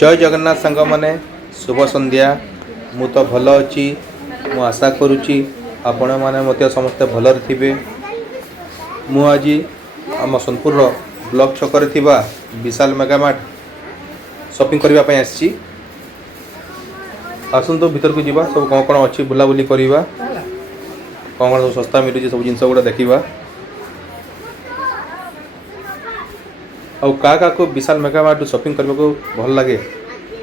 जय जगन्नाथ सांग मैंने शुभ संध्या। मु तो भल अच्छी। मु आशा करुच्ची आपण मैंने मत समस्ते भलर थे। मु आज आम सोनपुर ब्लॉक छकरे थिबा विशाल मेगामार्ट शॉपिंग करने आसी। आसतु भीतर को जीवा सब कौन कौन अच्छी बुलाबुली करवा कौन कौन सब सस्ता मिलूँ सब जिन गुड़ा देखा आउ क्या को विशाल मेगामार्ट शॉपिंग करने को भल लगे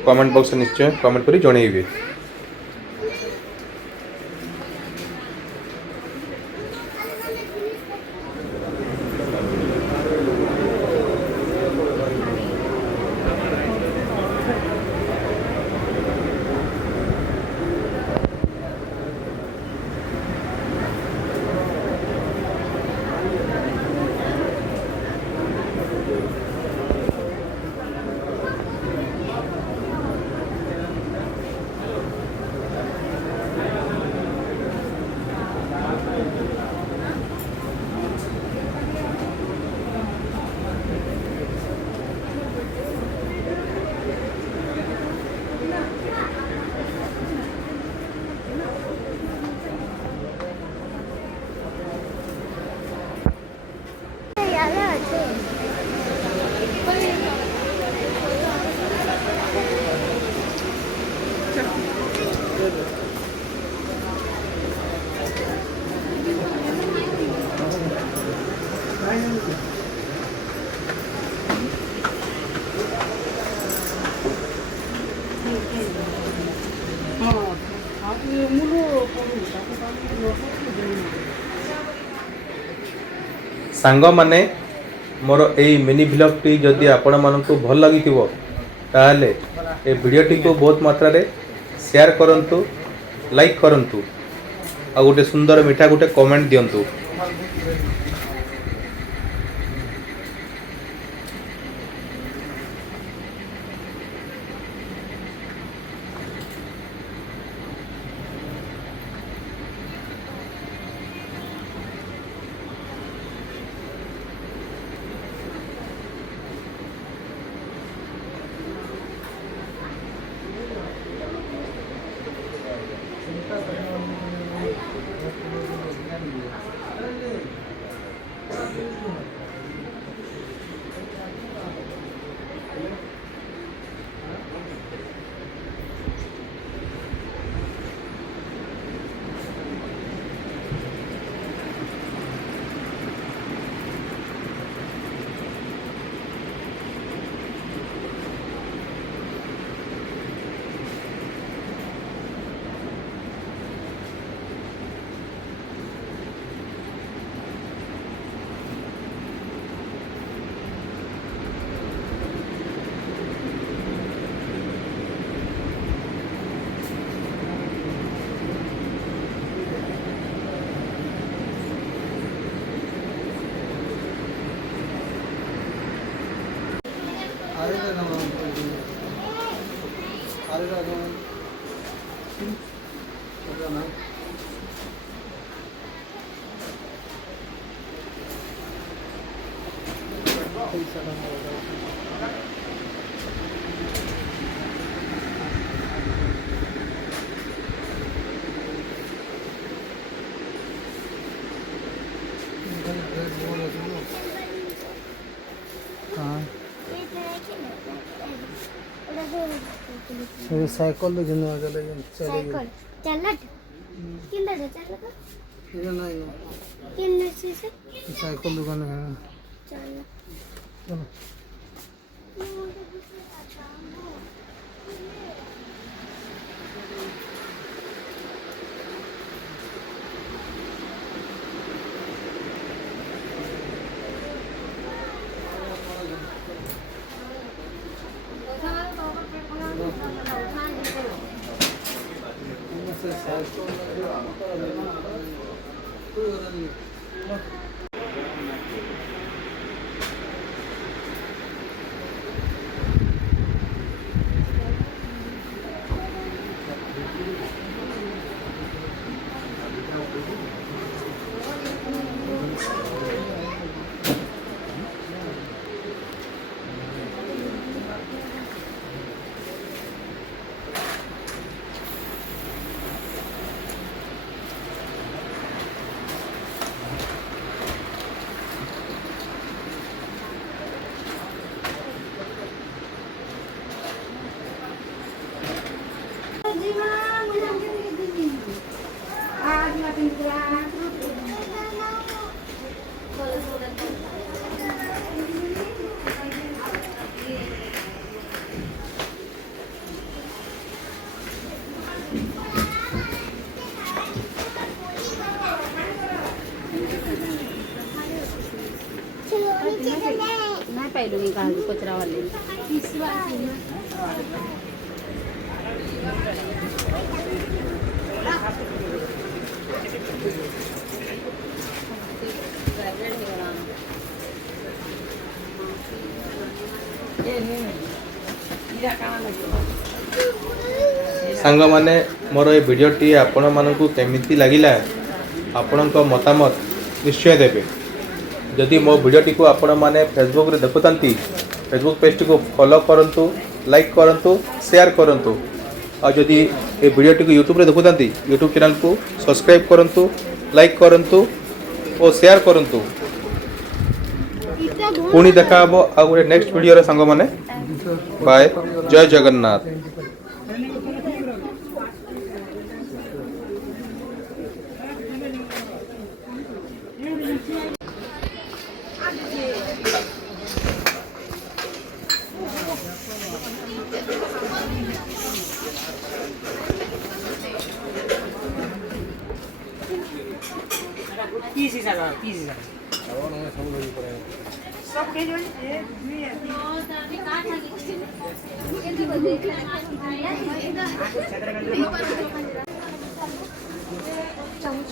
कमेंट बॉक्स में निश्चय कमेंट कर जनइबे। सांग माने मोर यही मिनी ब्लॉग टी जदि आपण मानक भल लगी ताहले ए वीडियोटी को बहुत मात्रा रे शेयर करंतु, लाइक करंतु आ गोटे सुंदर मीठा गोटे कमेंट दियंतु। साइकिल तो जिन्ना चले साइकिल चलत किंदा जा चलत ये नहीं किन्ने से साइकिल दुकान है चल चलो नाही पाहिलं मी काल कचरावाले ସାଙ୍ଗମାନେ ମୋର ଏ ଭିଡ଼ିଓଟି ଆପଣମାନଙ୍କୁ କେମିତି ଲାଗିଲା ଆପଣଙ୍କ ମତାମତ ନିଶ୍ଚୟ ଦେବେ। ଯଦି ମୋ ଭିଡ଼ିଓଟିକୁ ଆପଣମାନେ ଫେସବୁକ୍ରେ ଦେଖୁଥାନ୍ତି ଫେସବୁକ୍ ପେଜ୍ଟିକୁ ଫଲୋ କରନ୍ତୁ, ଲାଇକ୍ କରନ୍ତୁ, ସେୟାର କରନ୍ତୁ। ଆଉ ଯଦି ଏ ଭିଡ଼ିଓଟିକୁ ୟୁଟ୍ୟୁବରେ ଦେଖୁଥାନ୍ତି ୟୁଟ୍ୟୁବ୍ ଚ୍ୟାନେଲକୁ ସବସ୍କ୍ରାଇବ୍ କରନ୍ତୁ, ଲାଇକ୍ କରନ୍ତୁ ଓ ସେୟାର କରନ୍ତୁ। ପୁଣି ଦେଖା ହେବ ଆଉ ଗୋଟେ ନେକ୍ସଟ ଭିଡ଼ିଓରେ ସାଙ୍ଗମାନେ। ବାଏ, ଜୟ ଜଗନ୍ନାଥ। चामच